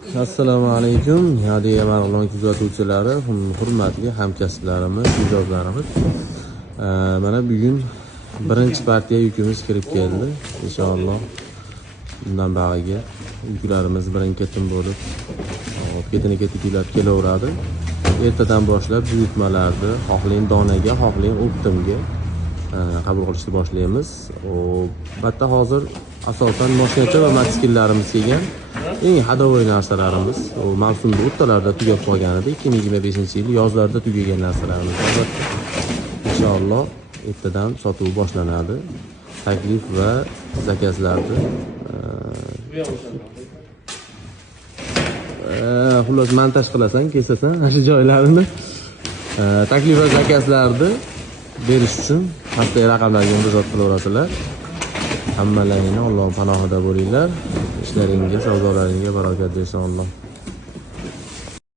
Assalomu alaykum. Hadiya Marg'ilon kuzatuvchilari, hurmatli hamkasblarimiz, mijozlarimiz. Mana bugun birinchi partiya yukimiz kirib keldi. Inshaalloh bundan bag'iga yuklarimiz birin-ketin bo'lib, ketin-ketin yuklar kelaveradi. Ertadan boshlab buyurtmalarni xohlang donaga, xohlang optimga qabul qilishni boshlaymiz. Batta hozir asosan mashinacha va mototsikllarimiz kelgan. Eng hadovoy narsalarimiz mavsumda o'rtalarida tugab qolgan edi. 2025-yil yozlarda tugagan narsalarimiz. Albatta inshaalloh ertadan sotuv boshlanadi. Taklif va zakazlarni xullas montaj qilasan, kesasan shu joylarini. Taklif va zakazlarni berish uchun pastdagi raqamlarga murojaat qilaverasizlar. Hammalaringni Alloh panohida bo'linglar. İşleringizga, savdolaringga barokat inshaalloh.